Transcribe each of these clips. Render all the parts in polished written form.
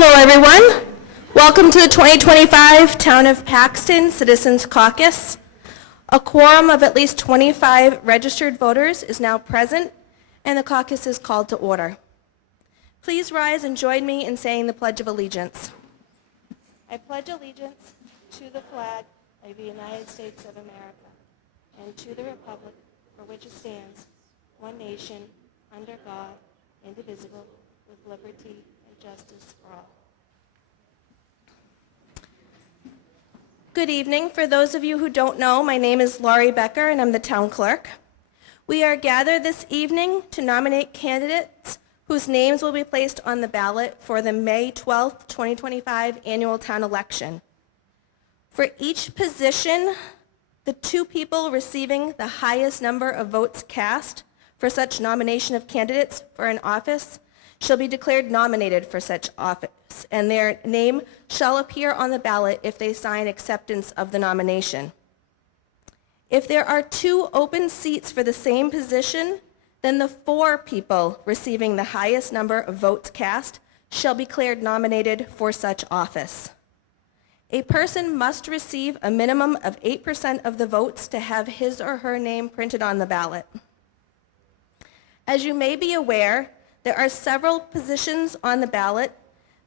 Hello, everyone. Welcome to the 2025 Town of Paxton Citizens Caucus. A quorum of at least 25 registered voters is now present, and the caucus is called to order. Please rise and join me in saying the Pledge of Allegiance. I pledge allegiance to the flag of the United States of America and to the republic for which it stands, one nation, under God, indivisible, with liberty and justice for all. Good evening. For those of you who don't know, my name is Laurie Becker and I'm the town clerk. We are gathered this evening to nominate candidates whose names will be placed on the ballot for the May 12th, 2025 annual town election. For each position, the two people receiving the highest number of votes cast for such nomination of candidates for an office shall be declared nominated for such office, and their name shall appear on the ballot if they sign acceptance of the nomination. If there are two open seats for the same position, then the four people receiving the highest number of votes cast shall be declared nominated for such office. A person must receive a minimum of 8% of the votes to have his or her name printed on the ballot. As you may be aware, there are several positions on the ballot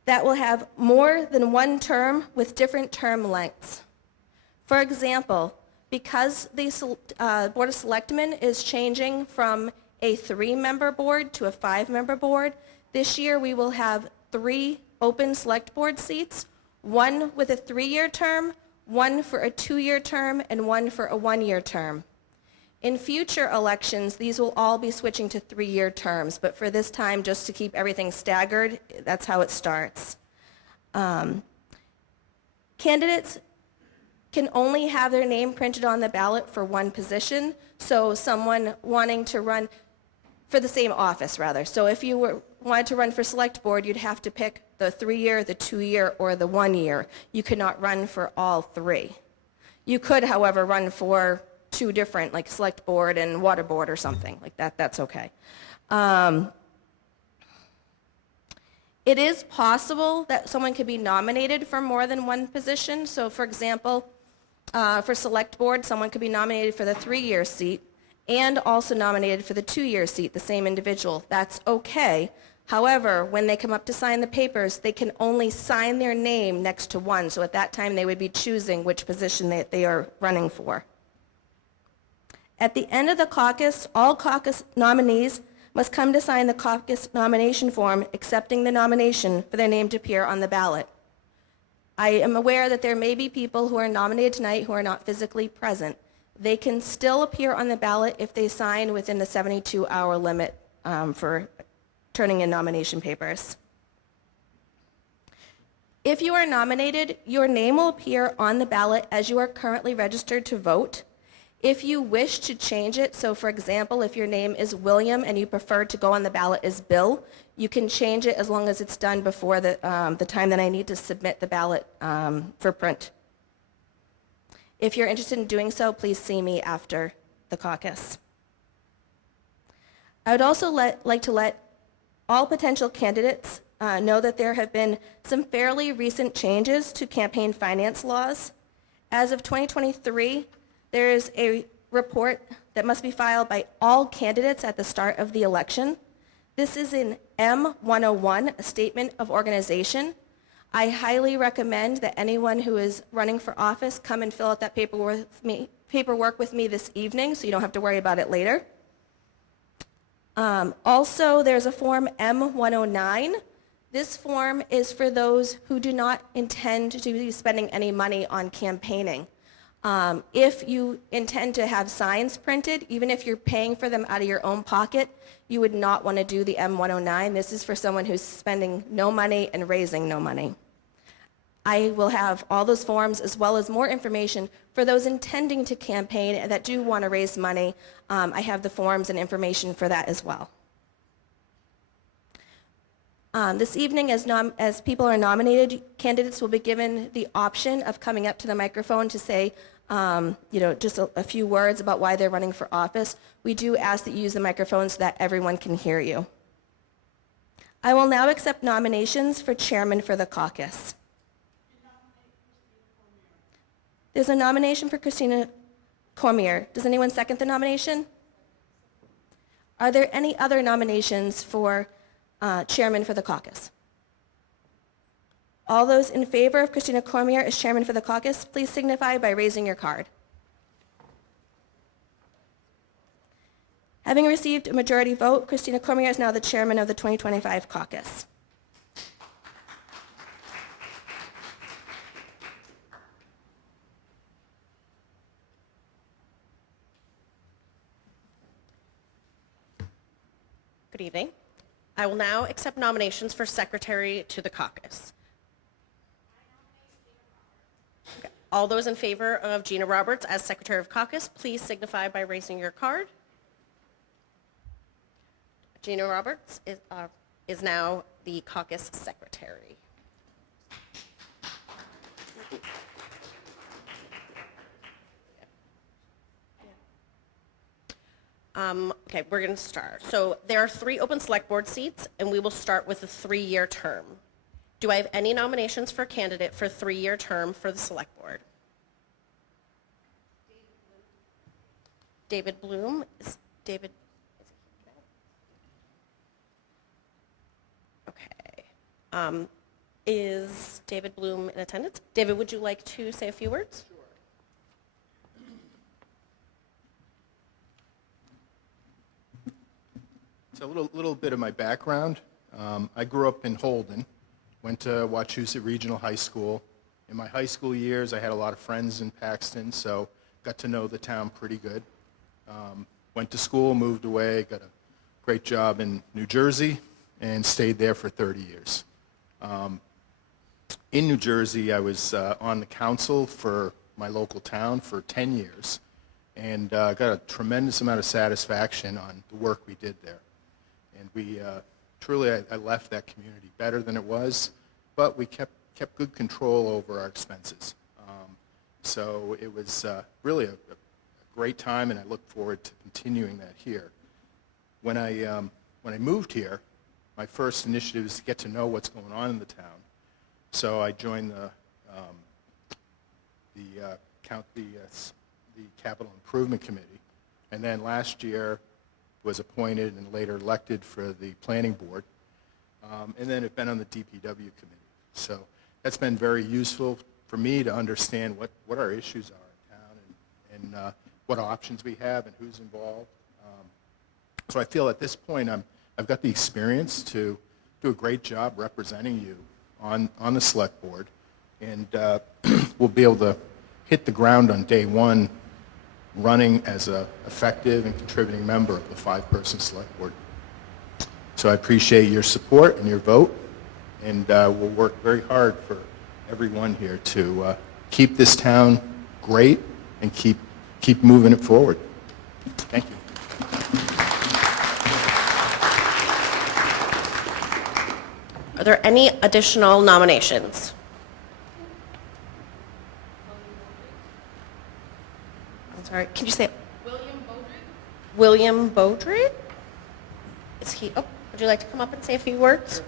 that will have more than one term with different term lengths. For example, because the Board of Selectmen is changing from a 3-member board to a 5-member board, this year we will have 3 open select board seats, 1 with a 3-year term, 1 for a 2-year term, and 1 for a 1-year term. In future elections, these will all be switching to 3-year terms, but for this time, just to keep everything staggered, that's how it starts. Candidates can only have their name printed on the ballot for one position, so someone wanting to run for the same office, rather. So if you wanted to run for select board, you'd have to pick the 3-year, the 2-year, or the 1-year. You could not run for all 3. You could, however, run for 2 different, like select board and water board or something like that. That's okay. It is possible that someone could be nominated for more than one position. So for example, for select board, someone could be nominated for the 3-year seat and also nominated for the 2-year seat, the same individual. That's okay. However, when they come up to sign the papers, they can only sign their name next to one. So at that time, they would be choosing which position they are running for. At the end of the caucus, all caucus nominees must come to sign the caucus nomination form accepting the nomination for their name to appear on the ballot. I am aware that there may be people who are nominated tonight who are not physically present. They can still appear on the ballot if they sign within the 72-hour limit for turning in nomination papers. If you are nominated, your name will appear on the ballot as you are currently registered to vote. If you wish to change it, so for example, if your name is William and you prefer to go on the ballot as Bill, you can change it as long as it's done before the time that I need to submit the ballot for print. If you're interested in doing so, please see me after the caucus. I would also like to let all potential candidates know that there have been some fairly recent changes to campaign finance laws. As of 2023, there is a report that must be filed by all candidates at the start of the election. This is in M101, a statement of organization. I highly recommend that anyone who is running for office come and fill out that paperwork with me this evening so you don't have to worry about it later. Also, there's a form M109. This form is for those who do not intend to be spending any money on campaigning. If you intend to have signs printed, even if you're paying for them out of your own pocket, you would not want to do the M109. This is for someone who's spending no money and raising no money. I will have all those forms as well as more information for those intending to campaign and that do want to raise money. I have the forms and information for that as well. This evening, as people are nominated, candidates will be given the option of coming up to the microphone to say, just a few words about why they're running for office. We do ask that you use the microphone so that everyone can hear you. I will now accept nominations for chairman for the caucus. There's a nomination for Christina Cormier. Does anyone second the nomination? Are there any other nominations for chairman for the caucus? All those in favor of Christina Cormier as chairman for the caucus, please signify by raising your card. Having received a majority vote, Christina Cormier is now the chairman of the 2025 caucus. Good evening. I will now accept nominations for secretary to the caucus. Okay. All those in favor of Gina Roberts as secretary of caucus, please signify by raising your card. Gina Roberts is now the caucus secretary. Okay, we're going to start. So there are 3 open select board seats, and we will start with a 3-year term. Do I have any nominations for a candidate for a 3-year term for the select board? David Bloom. Is David? Okay. Is David Bloom in attendance? David, would you like to say a few words? So a little bit of my background. I grew up in Holden, went to Wachusett Regional High School. In my high school years, I had a lot of friends in Paxton, so got to know the town pretty good. Went to school, moved away, got a great job in New Jersey, and stayed there for 30 years. In New Jersey, I was on the council for my local town for 10 years, and got a tremendous amount of satisfaction on the work we did there. And we truly, I left that community better than it was, but we kept good control over our expenses. So it was really a great time, and I look forward to continuing that here. When I moved here, my first initiative is to get to know what's going on in the town. So I joined the Capital Improvement Committee, and then last year was appointed and later elected for the Planning Board, and then have been on the DPW Committee. So that's been very useful for me to understand what our issues are in town and what options we have and who's involved. So I feel at this point I've got the experience to do a great job representing you on the Select Board, and we'll be able to hit the ground on day one running as an effective and contributing member of the 5-person Select Board. So I appreciate your support and your vote, and we'll work very hard for everyone here to keep this town great and keep moving it forward. Thank you. Are there any additional nominations? I'm sorry, can you say it? William Beaudry? Is he, would you like to come up and say a few words?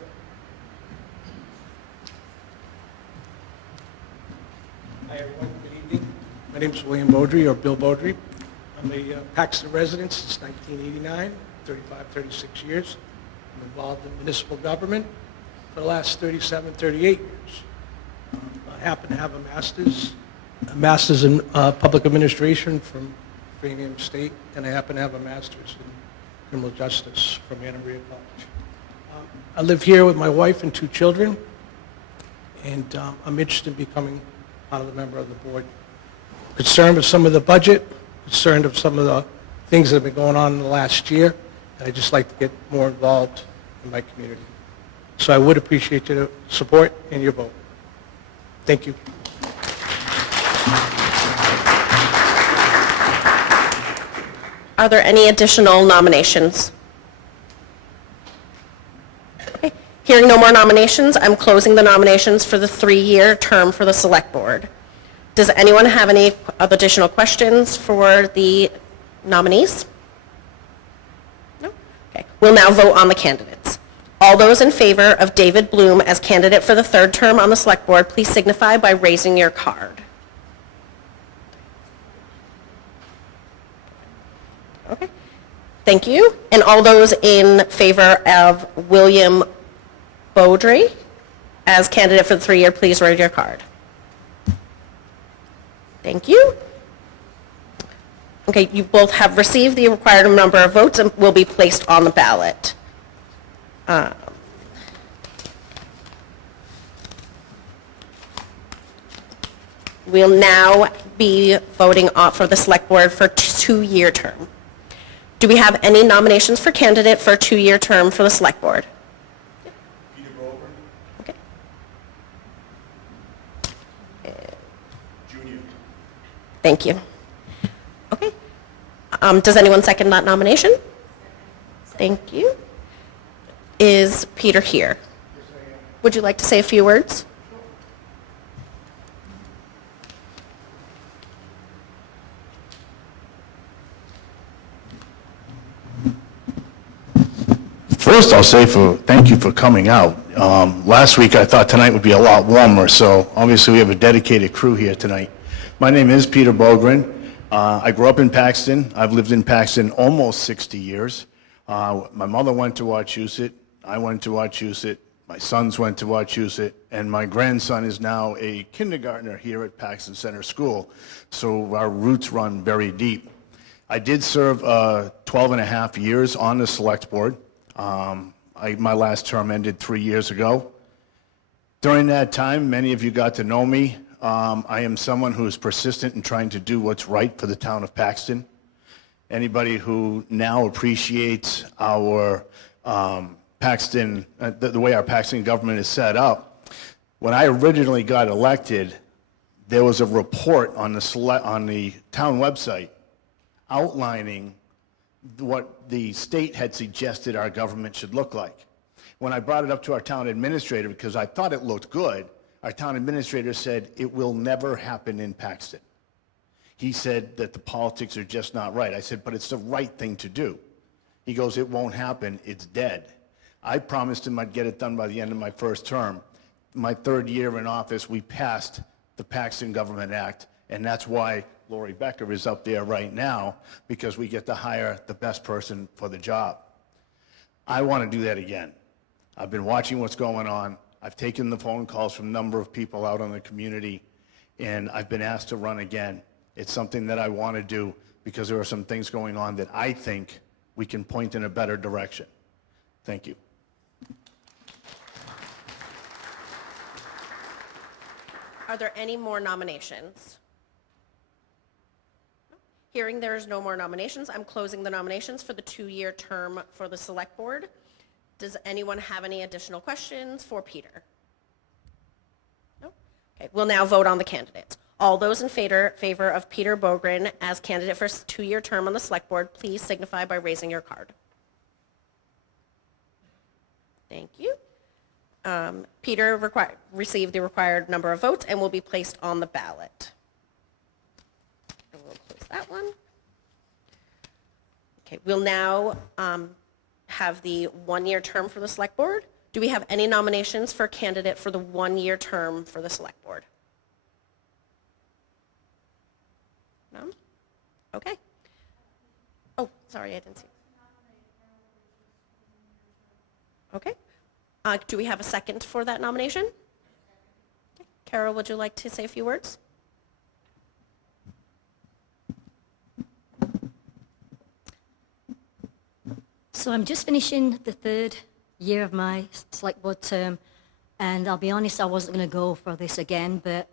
Hi, everyone. Good evening. My name is William Beaudry, or Bill Beaudry. I'm a Paxton resident since 1989, 36 years. I'm involved in municipal government for the last 38 years. I happen to have a master's in public administration from Framingham State, and I happen to have a master's in criminal justice from Anna Maria College. I live here with my wife and 2 children, and I'm interested in becoming part of the member of the board. Concerned with some of the budget, concerned with some of the things that have been going on in the last year, and I'd just like to get more involved in my community. So I would appreciate your support and your vote. Thank you. Are there any additional nominations? Okay. Hearing no more nominations, I'm closing the nominations for the 3-year term for the Select Board. Does anyone have any additional questions for the nominees? No? Okay. We'll now vote on the candidates. All those in favor of David Bloom as candidate for the third term on the Select Board, please signify by raising your card. Okay, thank you. And all those in favor of William Beaudry as candidate for the 3-year, please raise your card. Thank you. Okay, you both have received the required number of votes and will be placed on the ballot. We'll now be voting for the Select Board for a 2-year term. Do we have any nominations for candidate for a 2-year term for the Select Board? Peter Grover, Okay. Junior. Thank you. Okay. Does anyone second that nomination? Thank you. Is Peter here? Would you like to say a few words? First, I'll say thank you for coming out. Last week, I thought tonight would be a lot warmer, so obviously we have a dedicated crew here tonight. My name is Peter Bogren. I grew up in Paxton. I've lived in Paxton almost 60 years. My mother went to Wachusett. I went to Wachusett. My sons went to Wachusett. And my grandson is now a kindergartner here at Paxton Center School. So our roots run very deep. I did serve 12 and a half years on the Select Board. My last term ended 3 years ago. During that time, many of you got to know me. I am someone who is persistent in trying to do what's right for the town of Paxton. Anybody who now appreciates our Paxton, the way our Paxton government is set up, when I originally got elected, there was a report on the town website outlining what the state had suggested our government should look like. When I brought it up to our town administrator, because I thought it looked good, our town administrator said, it will never happen in Paxton. He said that the politics are just not right. I said, but it's the right thing to do. He goes, it won't happen, it's dead. I promised him I'd get it done by the end of my first term. My 3rd year in office, we passed the Paxton Government Act, and that's why Lori Becker is up there right now, because we get to hire the best person for the job. I want to do that again. I've been watching what's going on. I've taken the phone calls from a number of people out in the community, and I've been asked to run again. It's something that I want to do because there are some things going on that I think we can point in a better direction. Thank you. Are there any more nominations? Hearing there is no more nominations, I'm closing the nominations for the 2-year term for the Select Board. Does anyone have any additional questions for Peter? No? Okay, we'll now vote on the candidates. All those in favor of Peter Bogren as candidate for a 2-year term on the Select Board, please signify by raising your card. Thank you. Peter received the required number of votes and will be placed on the ballot. We'll close that one. Okay, we'll now have the 1-year term for the Select Board. Do we have any nominations for candidate for the 1-year term for the Select Board? No? Okay. Oh, sorry, I didn't see. Okay. Do we have a second for that nomination? Okay. Carol, would you like to say a few words? So I'm just finishing the 3rd year of my Select Board term, and I'll be honest, I wasn't going to go for this again, but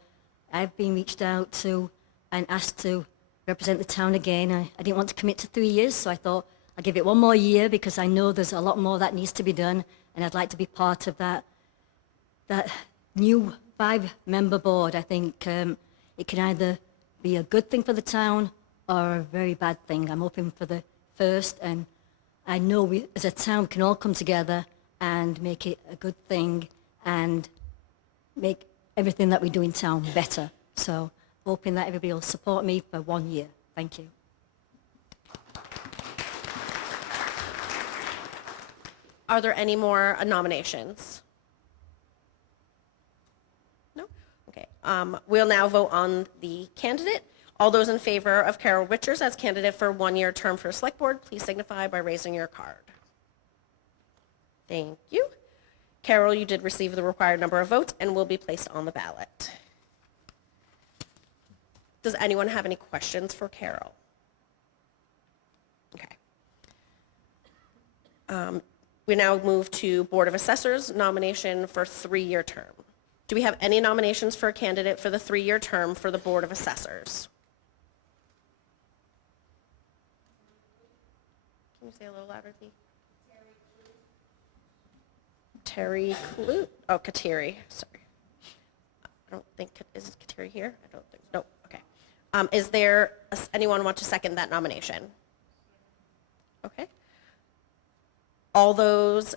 I've been reached out to and asked to represent the town again. I didn't want to commit to 3 years, so I thought I'd give it 1 more year because I know there's a lot more that needs to be done, and I'd like to be part of that new 5-member board. I think it can either be a good thing for the town or a very bad thing. I'm hoping for the first, and I know we, as a town, can all come together and make it a good thing and make everything that we do in town better. So hoping that everybody will support me for 1 year. Thank you. Are there any more nominations? No? Okay. We'll now vote on the candidate. All those in favor of Carol Richards as candidate for a one-year term for Select Board, please signify by raising your card. Thank you. Carol, you did receive the required number of votes and will be placed on the ballot. Does anyone have any questions for Carol? Okay. We now move to Board of Assessors nomination for 3-year term. Do we have any nominations for a candidate for the 3-year term for the Board of Assessors? Can you say a little louder, Dee? Terry Clute. Oh, Kateri. Sorry. I don't think, is Kateri here? I don't think, no, okay. Is there anyone want to second that nomination? Okay. All those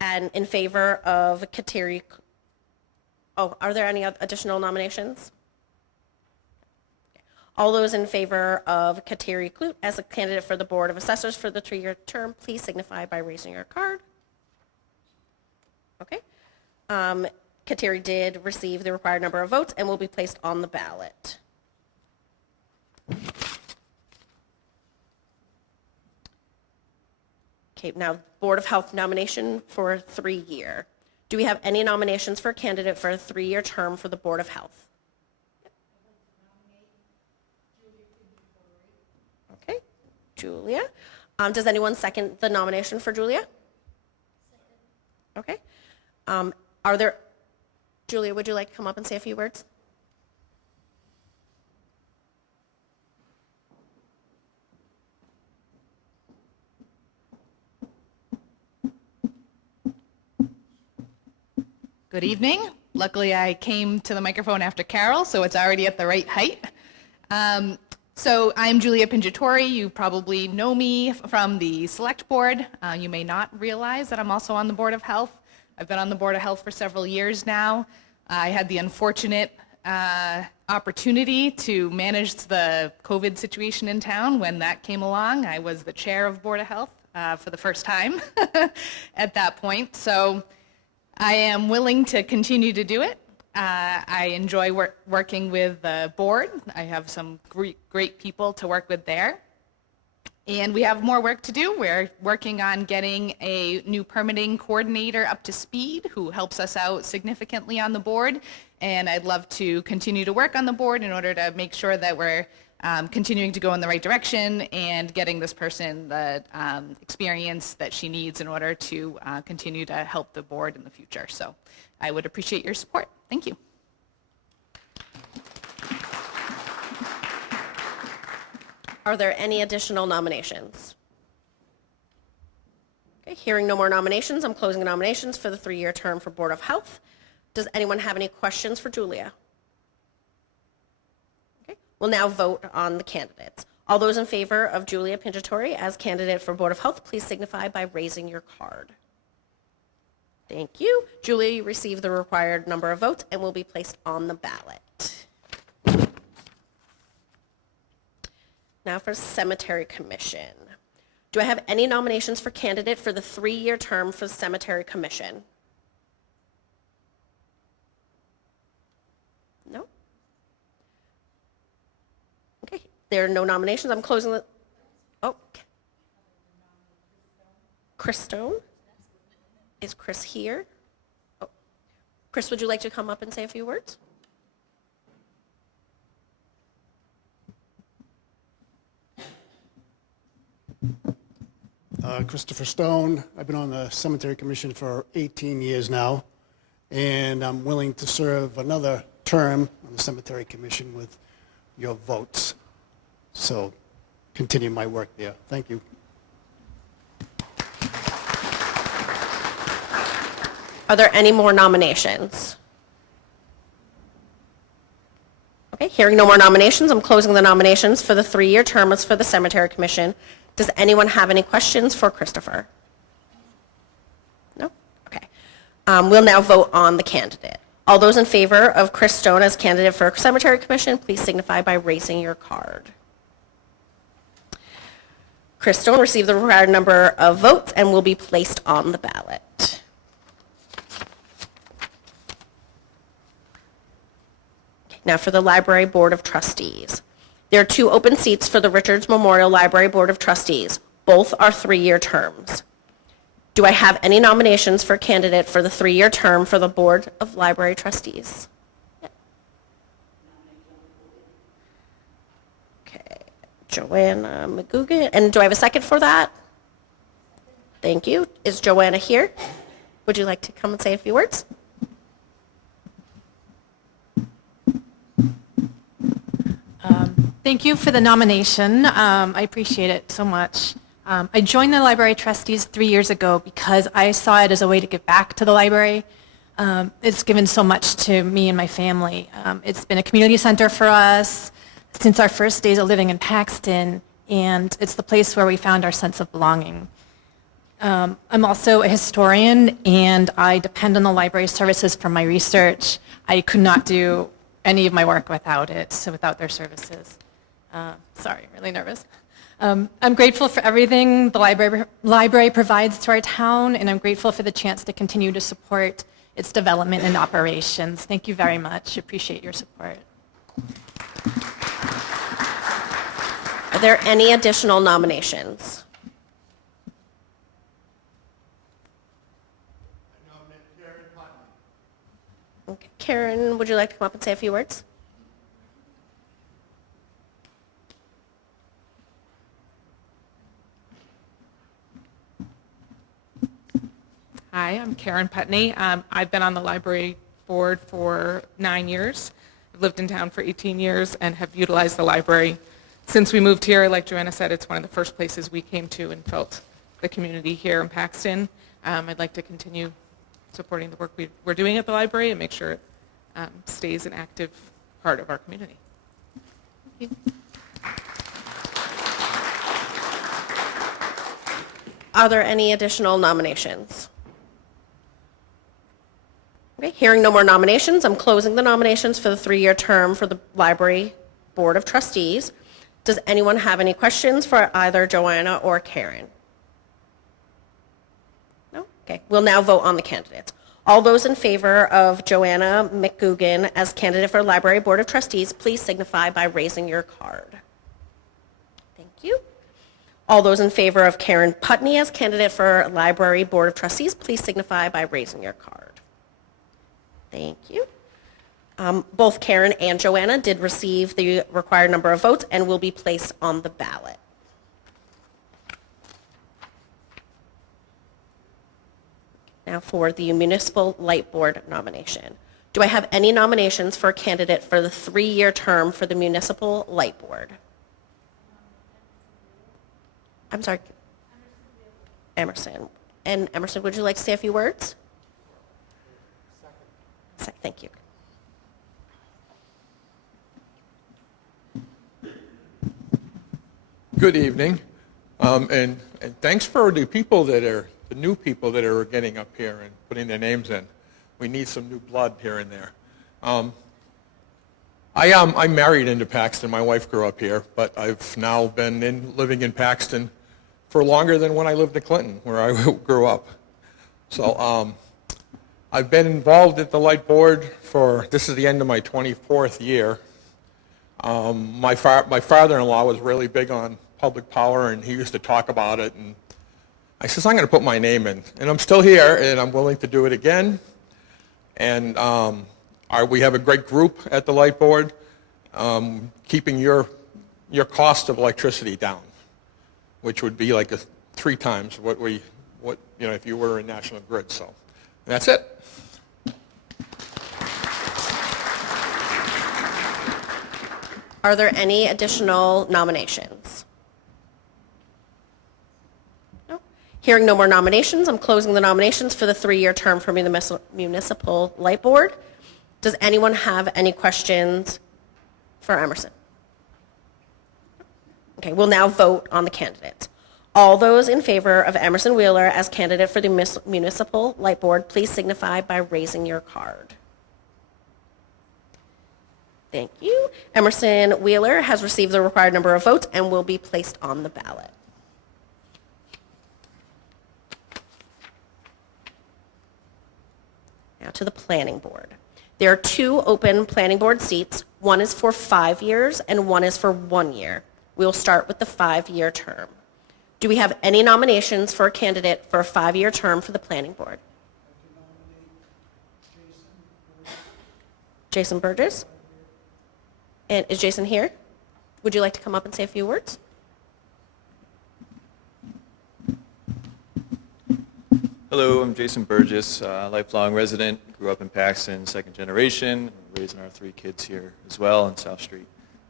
in favor of Kateri, oh, are there any additional nominations? All those in favor of Kateri Clute as a candidate for the Board of Assessors for the 3-year term, please signify by raising your card. Okay. Kateri did receive the required number of votes and will be placed on the ballot. Okay, now Board of Health nomination for 3-year. Do we have any nominations for a candidate for a 3-year term for the Board of Health? Okay, Julia. Does anyone second the nomination for Julia? Okay. Are there, Julia, would you like to come up and say a few words? Good evening. Luckily, I came to the microphone after Carol, so it's already at the right height. So I'm Julia Pingiatori. You probably know me from the Select Board. You may not realize that I'm also on the Board of Health. I've been on the Board of Health for several years now. I had the unfortunate opportunity to manage the COVID situation in town. When that came along, I was the chair of Board of Health for the first time at that point. So I am willing to continue to do it. I enjoy working with the board. I have some great people to work with there. And we have more work to do. We're working on getting a new permitting coordinator up to speed who helps us out significantly on the board. And I'd love to continue to work on the board in order to make sure that we're continuing to go in the right direction and getting this person the experience that she needs in order to continue to help the board in the future. So I would appreciate your support. Thank you. Are there any additional nominations? Okay, hearing no more nominations, I'm closing the nominations for the 3-year term for Board of Health. Does anyone have any questions for Julia? Okay, we'll now vote on the candidates. All those in favor of Julia Pingiatori as candidate for Board of Health, please signify by raising your card. Thank you. Julia, you received the required number of votes and will be placed on the ballot. Now for Cemetery Commission. Do I have any nominations for candidate for the 3-year term for the Cemetery Commission? No? Okay, there are no nominations. I'm closing the, oh. Chris Stone? Is Chris here? Oh. Chris, would you like to come up and say a few words? Christopher Stone. I've been on the Cemetery Commission for 18 years now, and I'm willing to serve another term on the Cemetery Commission with your votes. So continue my work there. Thank you. Are there any more nominations? Okay, hearing no more nominations, I'm closing the nominations for the 3-year terms for the Cemetery Commission. Does anyone have any questions for Christopher? No? Okay. We'll now vote on the candidate. All those in favor of Chris Stone as candidate for Cemetery Commission, please signify by raising your card. Chris Stone received the required number of votes and will be placed on the ballot. Now for the Library Board of Trustees. There are 2 open seats for the Richards Memorial Library Board of Trustees. Both are 3-year terms. Do I have any nominations for a candidate for the 3-year term for the Board of Library Trustees? Okay, Joanna McGugan. And do I have a second for that? Thank you. Is Joanna here? Would you like to come and say a few words? Thank you for the nomination. I appreciate it so much. I joined the Library Trustees 3 years ago because I saw it as a way to give back to the library. It's given so much to me and my family. It's been a community center for us since our first days of living in Paxton, and it's the place where we found our sense of belonging. I'm also a historian, and I depend on the library services for my research. I could not do any of my work without it, so without their services. Sorry, really nervous. I'm grateful for everything the library provides to our town, and I'm grateful for the chance to continue to support its development and operations. Thank you very much. Appreciate your support. Are there any additional nominations? Okay. Karen, would you like to come up and say a few words? Hi, I'm Karen Putney. I've been on the library board for 9 years. I've lived in town for 18 years and have utilized the library since we moved here. Like Joanna said, it's one of the first places we came to and felt the community here in Paxton. I'd like to continue supporting the work we're doing at the library and make sure it stays an active part of our community. Thank you. Are there any additional nominations? Okay, hearing no more nominations, I'm closing the nominations for the 3-year term for the Library Board of Trustees. Does anyone have any questions for either Joanna or Karen? No? Okay, we'll now vote on the candidates. All those in favor of Joanna McGugan as candidate for Library Board of Trustees, please signify by raising your card. Thank you. All those in favor of Karen Putney as candidate for Library Board of Trustees, please signify by raising your card. Thank you. Both Karen and Joanna did receive the required number of votes and will be placed on the ballot. Now for the Municipal Light Board nomination. Do I have any nominations for a candidate for the 3-year term for the Municipal Light Board? I'm sorry. Emerson. And Emerson, would you like to say a few words? Second. Thank you. Good evening, and thanks for the people that are, the new people that are getting up here and putting their names in. We need some new blood here and there. I'm married into Paxton. My wife grew up here, but I've now been living in Paxton for longer than when I lived in Clinton, where I grew up. So I've been involved at the Light Board for, this is the end of my 24th year. My father-in-law was really big on public power, and he used to talk about it, and I says, I'm going to put my name in. And I'm still here, and I'm willing to do it again. And we have a great group at the Light Board, keeping your cost of electricity down, which would be like 3 times what if you were in National Grid. So that's it. Are there any additional nominations? No. Hearing no more nominations, I'm closing the nominations for the 3-year term for the Municipal Light Board. Does anyone have any questions for Emerson? Okay, we'll now vote on the candidates. All those in favor of Emerson Wheeler as candidate for the Municipal Light Board, please signify by raising your card. Thank you. Emerson Wheeler has received the required number of votes and will be placed on the ballot. Now to the planning board. There are 2 open planning board seats. One is for 5 years and one is for 1 year. We will start with the 5-year term. Do we have any nominations for a candidate for a 5-year term for the planning board? Jason Burgess? And is Jason here? Would you like to come up and say a few words? Hello, I'm Jason Burgess, lifelong resident, grew up in Paxton, second generation, raising our 3 kids here as well on South Street.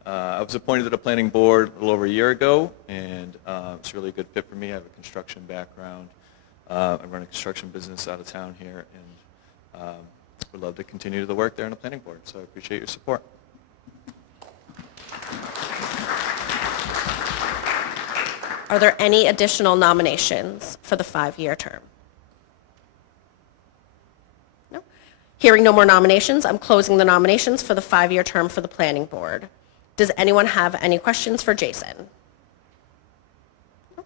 I was appointed to the planning board a little over a year ago, and it's really a good fit for me. I have a construction background. I run a construction business out of town here, and would love to continue the work there on the planning board, so I appreciate your support. Are there any additional nominations for the 5-year term? No? Hearing no more nominations, I'm closing the nominations for the 5-year term for the planning board. Does anyone have any questions for Jason? No?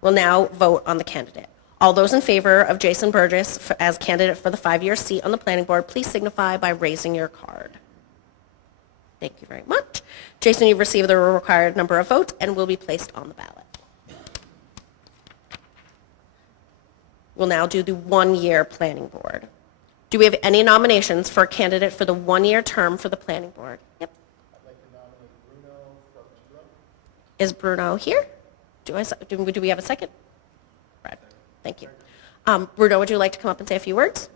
We'll now vote on the candidate. All those in favor of Jason Burgess as candidate for the 5-year seat on the planning board, please signify by raising your card. Thank you very much. Jason, you've received the required number of votes and will be placed on the ballot. We'll now do the 1-year planning board. Do we have any nominations for a candidate for the 1-year term for the planning board? Yep. I'd like to nominate Bruno from Giro. Is Bruno here? Do we have a second? Brad, thank you. Bruno, would you like to come up and say a few words?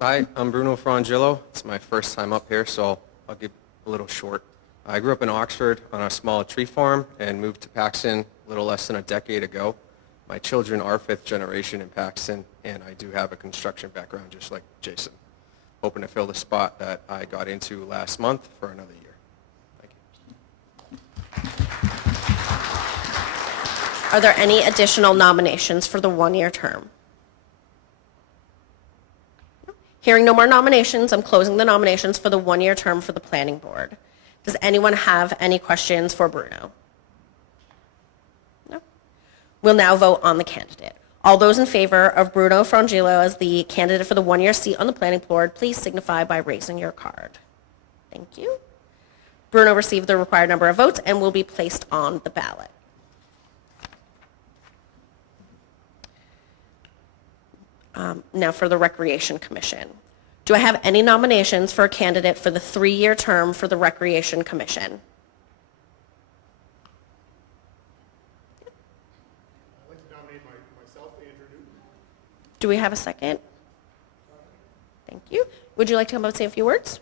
Hi, I'm Bruno Frangillo. It's my first time up here, so I'll give a little short. I grew up in Oxford on a small tree farm and moved to Paxton a little less than a decade ago. My children are 5th generation in Paxton, and I do have a construction background just like Jason. Hoping to fill the spot that I got into last month for another year. Thank you. Are there any additional nominations for the 1-year term? Hearing no more nominations, I'm closing the nominations for the 1-year term for the planning board. Does anyone have any questions for Bruno? No? We'll now vote on the candidate. All those in favor of Bruno Frangillo as the candidate for the 1-year seat on the planning board, please signify by raising your card. Thank you. Bruno received the required number of votes and will be placed on the ballot. Now for the Recreation Commission. Do I have any nominations for a candidate for the 3-year term for the Recreation Commission? I'd like to nominate myself, Andrew Newton. Do we have a second? Thank you. Would you like to come up and say a few words?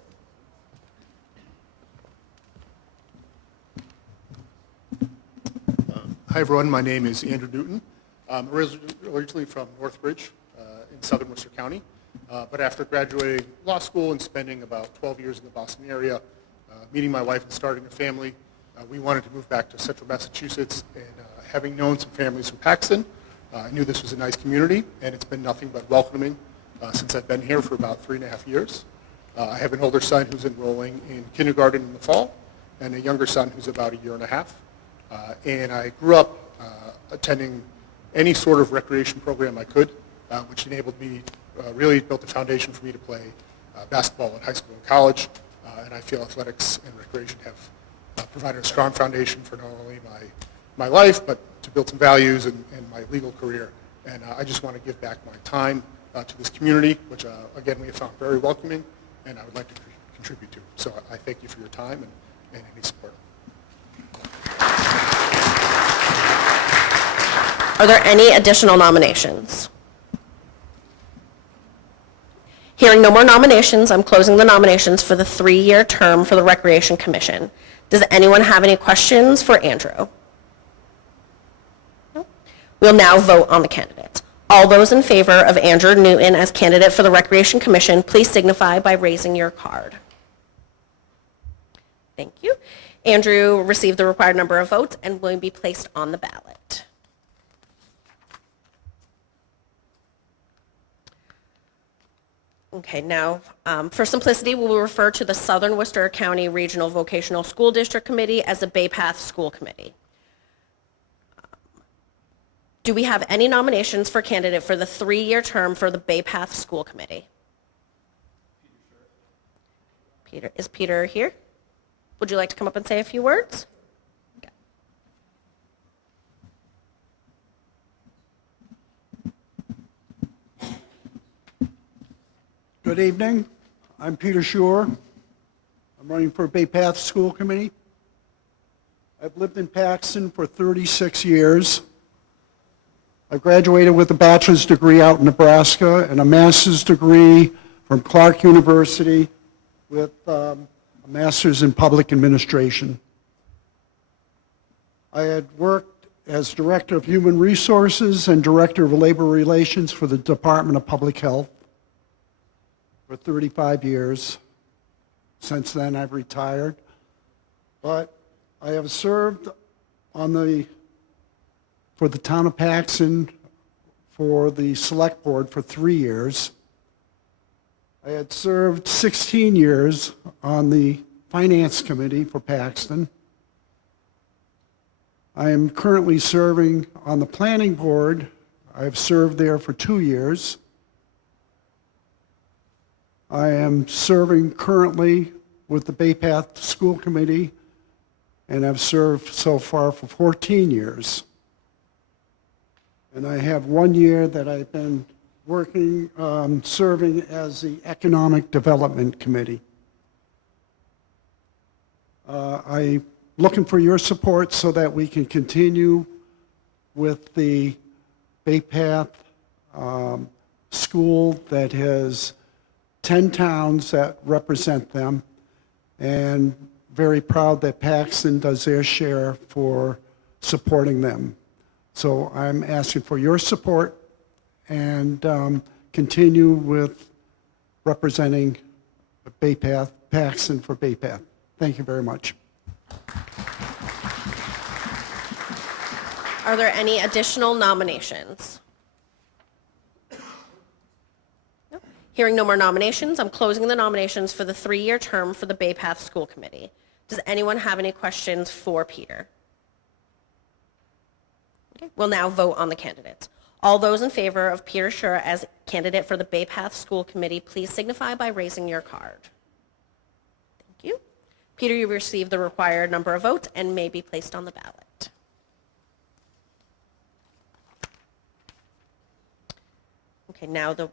Hi, everyone. My name is Andrew Newton. I'm originally from Northbridge in southern Worcester County. But after graduating law school and spending about 12 years in the Boston area, meeting my wife and starting a family, we wanted to move back to central Massachusetts. And having known some families from Paxton, I knew this was a nice community, and it's been nothing but welcoming since I've been here for about 3.5 years. I have an older son who's enrolling in kindergarten in the fall, and a younger son who's about 1.5 years. And I grew up attending any sort of recreation program I could, which enabled me, really built the foundation for me to play basketball in high school and college. And I feel athletics and recreation have provided a strong foundation for not only my life, but to build some values and my legal career. And I just want to give back my time to this community, which, again, we have found very welcoming, and I would like to contribute to. So I thank you for your time and any support. Are there any additional nominations? Hearing no more nominations, I'm closing the nominations for the 3-year term for the Recreation Commission. Does anyone have any questions for Andrew? No? We'll now vote on the candidates. All those in favor of Andrew Newton as candidate for the Recreation Commission, please signify by raising your card. Thank you. Andrew received the required number of votes and will be placed on the ballot. Okay, now, for simplicity, we will refer to the Southern Worcester County Regional Vocational School District Committee as the Bay Path School Committee. Do we have any nominations for candidate for the 3-year term for the Bay Path School Committee? Is Peter here? Would you like to come up and say a few words? Good evening. I'm Peter Shore. I'm running for Bay Path School Committee. I've lived in Paxton for 36 years. I graduated with a bachelor's degree out in Nebraska and a master's degree from Clark University with a master's in public administration. I had worked as Director of Human Resources and Director of Labor Relations for the Department of Public Health for 35 years. Since then, I've retired. But I have served for the town of Paxton for the select board for 3 years. I had served 16 years on the finance committee for Paxton. I am currently serving on the planning board. I have served there for 2 years. I am serving currently with the Bay Path School Committee, and I've served so far for 14 years. And I have 1 year that I've been working, serving as the Economic Development Committee. I'm looking for your support so that we can continue with the Bay Path school that has 10 towns that represent them, and very proud that Paxton does their share for supporting them. So I'm asking for your support and continue with representing Bay Path, Paxton for Bay Path. Thank you very much. Are there any additional nominations? No. Hearing no more nominations, I'm closing the nominations for the 3-year term for the Bay Path School Committee. Does anyone have any questions for Peter? Okay, we'll now vote on the candidates. All those in favor of Peter Shore as candidate for the Bay Path School Committee, please signify by raising your card. Thank you. Peter, you received the required number of votes and may be placed on the ballot. Okay, now the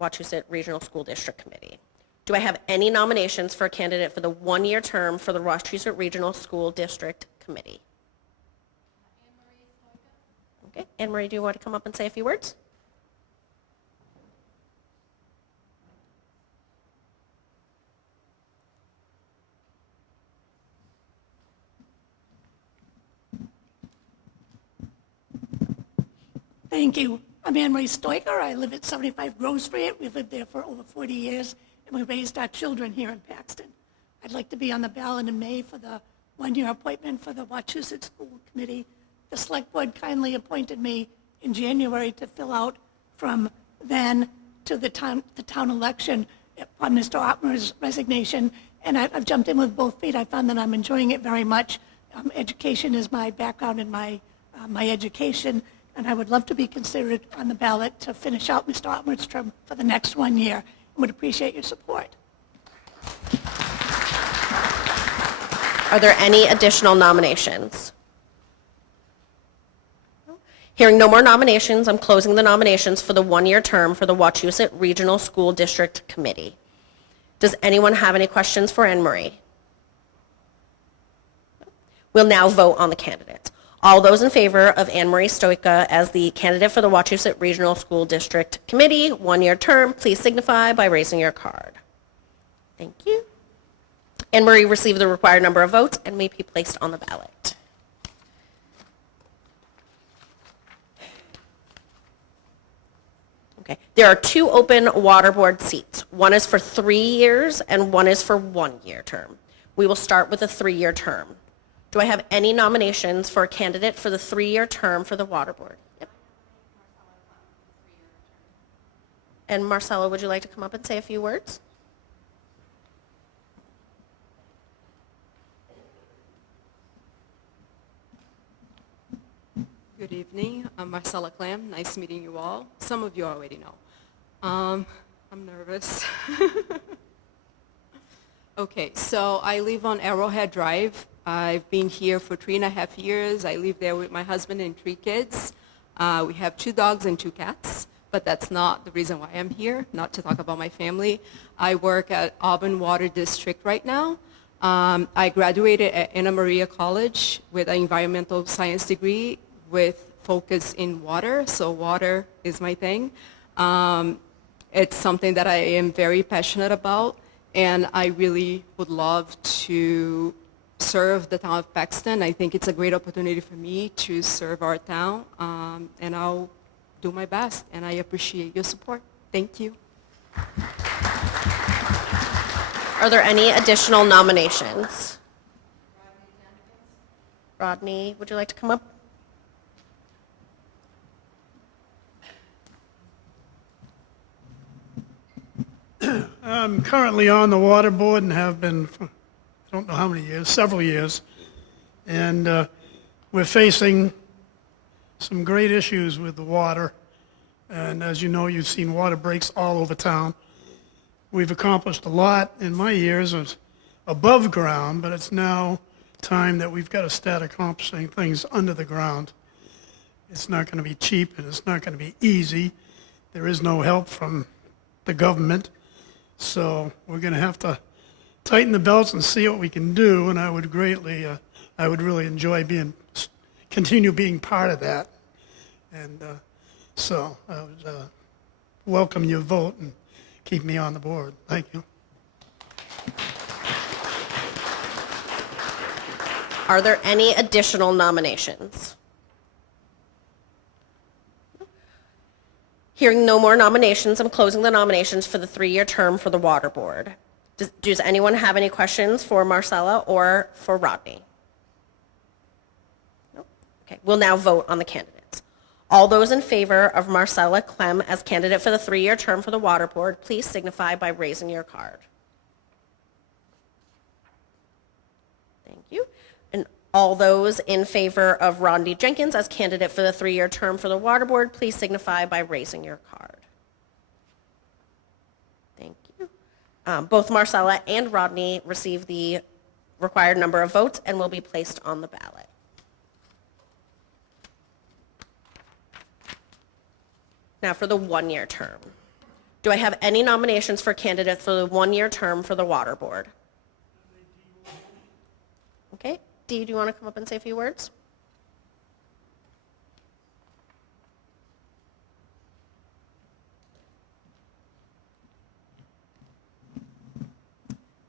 Wachusett Regional School District Committee. Do I have any nominations for a candidate for the 1-year term for the Wachusett Regional School District Committee? Okay, Anne Marie, do you want to come up and say a few words? Thank you. I'm Anne Marie Stoiker. I live at 75 Grove Street. We've lived there for over 40 years, and we raised our children here in Paxton. I'd like to be on the ballot in May for the 1-year appointment for the Wachusett School Committee. The Select Board kindly appointed me in January to fill out from then to the town election upon Mr. Ottmer's resignation, and I've jumped in with both feet. I found that I'm enjoying it very much. Education is my background and my education, and I would love to be considered on the ballot to finish out Mr. Ottmer's term for the next 1 year, and would appreciate your support. Are there any additional nominations? Hearing no more nominations, I'm closing the nominations for the 1-year term for the Wachusett Regional School District Committee. Does anyone have any questions for Anne Marie? We'll now vote on the candidates. All those in favor of Anne Marie Stoica as the candidate for the Wachusett Regional School District Committee, 1-year term, please signify by raising your card. Thank you. Anne Marie received the required number of votes and may be placed on the ballot. Okay. There are 2 open water board seats. One is for 3 years and one is for 1-year term. We will start with a 3-year term. Do I have any nominations for a candidate for the 3-year term for the water board? Yep. And Marcella, would you like to come up and say a few words? Good evening. I'm Marcella Clam. Nice meeting you all. Some of you already know. I'm nervous. Okay, so I live on Arrowhead Drive. I've been here for 3.5 years. I live there with my husband and 3 kids. We have 2 dogs and 2 cats, but that's not the reason why I'm here, not to talk about my family. I work at Auburn Water District right now. I graduated at Anna Maria College with an environmental science degree with focus in water, so water is my thing. It's something that I am very passionate about, and I really would love to serve the town of Paxton. I think it's a great opportunity for me to serve our town, and I'll do my best, and I appreciate your support. Thank you. Are there any additional nominations? Rodney, would you like to come up? I'm currently on the water board and have been for, I don't know how many years, several years. And we're facing some great issues with the water. And as you know, you've seen water breaks all over town. We've accomplished a lot in my years of above ground, but it's now time that we've got to start accomplishing things under the ground. It's not going to be cheap and it's not going to be easy. There is no help from the government. So we're going to have to tighten the belts and see what we can do, and I would really enjoy continue being part of that. And so I would welcome your vote and keep me on the board. Thank you. Are there any additional nominations? Hearing no more nominations, I'm closing the nominations for the 3-year term for the Water Board. Does anyone have any questions for Marcella or for Rodney? No? Okay, we'll now vote on the candidates. All those in favor of Marcella Clem as candidate for the 3-year term for the Water Board, please signify by raising your card. Thank you. And all those in favor of Rodney Jenkins as candidate for the 3-year term for the Water Board, please signify by raising your card. Thank you. Both Marcella and Rodney received the required number of votes and will be placed on the ballot. Now for the 1-year term. Do I have any nominations for candidates for the 1-year term for the Water Board? Okay. Dee, do you want to come up and say a few words?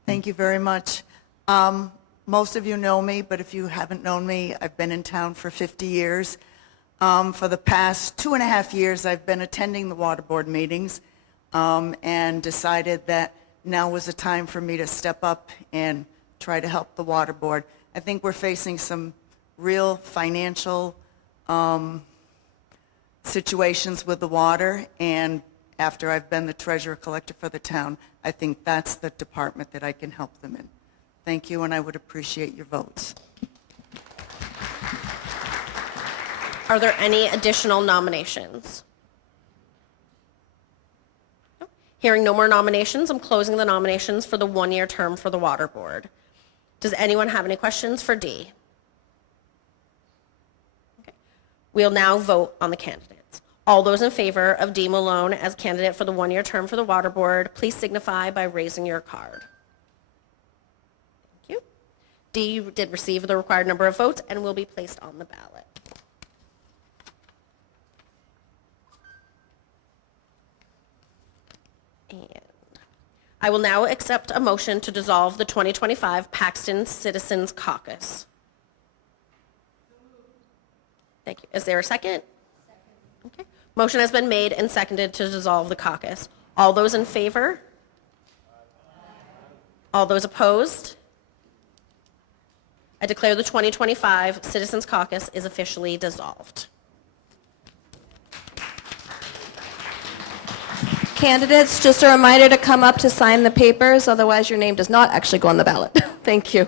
Thank you very much. Most of you know me, but if you haven't known me, I've been in town for 50 years. For the past 2.5 years, I've been attending the Water Board meetings and decided that now was the time for me to step up and try to help the Water Board. I think we're facing some real financial situations with the water, and after I've been the treasurer collector for the town, I think that's the department that I can help them in. Thank you, and I would appreciate your votes. Are there any additional nominations? No. Hearing no more nominations, I'm closing the nominations for the 1-year term for the Water Board. Does anyone have any questions for Dee? Okay. We'll now vote on the candidates. All those in favor of Dee Malone as candidate for the 1-year term for the Water Board, please signify by raising your card. Thank you. Dee, you did receive the required number of votes and will be placed on the ballot. And I will now accept a motion to dissolve the 2025 Paxton Citizens Caucus. Thank you. Is there a second? Okay. Motion has been made and seconded to dissolve the caucus. All those in favor? All those opposed? I declare the 2025 Citizens Caucus is officially dissolved. Candidates, just a reminder to come up to sign the papers, otherwise your name does not actually go on the ballot. Thank you.